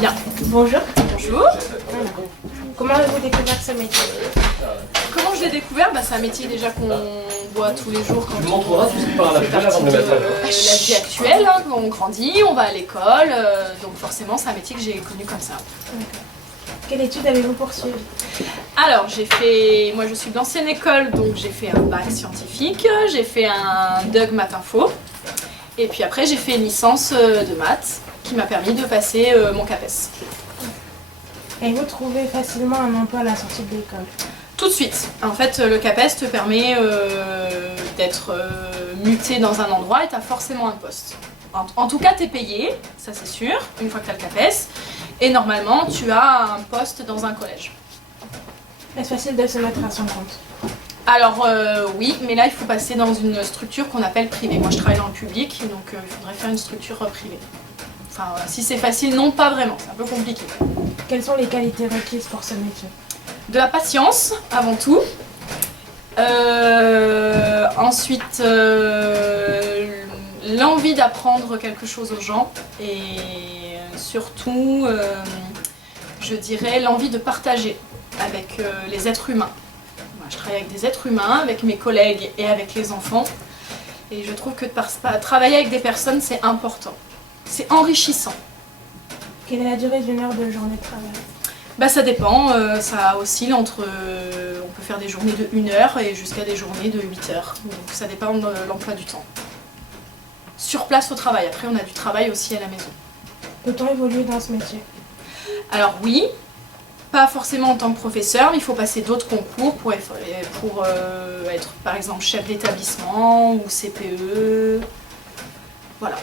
Bien. Bonjour. Bonjour. Voilà. Comment avez-vous découvert ce métier? Comment je l'ai découvert? C'est un métier déjà qu'on voit tous les jours quand Tu montreras tout par la fait partie de la vie actuelle. Hein, quand on grandit, on va à l'école, donc forcément c'est un métier que j'ai connu comme ça. Quelle étude avez-vous poursuivi? Alors moi je suis d'ancienne école, donc j'ai fait un bac scientifique, j'ai fait un DUG maths info, et puis après j'ai fait une licence de maths qui m'a permis de passer mon CAPES. Avez-vous trouvé facilement un emploi à la sortie de l'école? Tout de suite. En fait, le CAPES te permet d'être muté dans un endroit et tu as forcément un poste. En tout cas, tu es payé, ça c'est sûr, une fois que tu as le CAPES. Et normalement, tu as un poste dans un collège. Est-ce facile de se mettre à son compte? Alors oui, mais là il faut passer dans une structure qu'on appelle privée. Moi je travaille dans le public, donc il faudrait faire une structure privée. Enfin, si c'est facile, non, pas vraiment, c'est un peu compliqué. Quelles sont les qualités requises pour ce métier? De la patience, avant tout. Ensuite, l'envie d'apprendre quelque chose aux gens. Et surtout, je dirais l'envie de partager avec les êtres humains. Moi, je travaille avec des êtres humains, avec mes collègues et avec les enfants. Et je trouve que travailler avec des personnes, c'est important. C'est enrichissant. Quelle est la durée d'une heure de journée de travail? Ça dépend, ça oscille entre, on peut faire des journées de 1 heure et jusqu'à des journées de 8 heures. Donc ça dépend de l'emploi du temps. Sur place au travail, après on a du travail aussi à la maison. Peut-on évoluer dans ce métier? Alors oui, pas forcément en tant que professeur, mais il faut passer d'autres concours pour être par exemple chef d'établissement ou CPE. Voilà.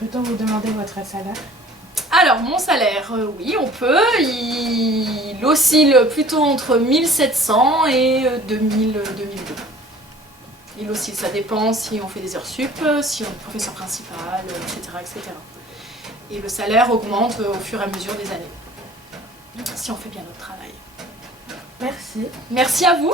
Peut-on vous demander votre salaire? Alors mon salaire, oui on peut, il oscille plutôt entre 1700 et 2002. Il oscille, ça dépend si on fait des heures sup, si on est professeur principal, etc., etc. Et le salaire augmente au fur et à mesure des années, si on fait bien notre travail. Merci. Merci à vous.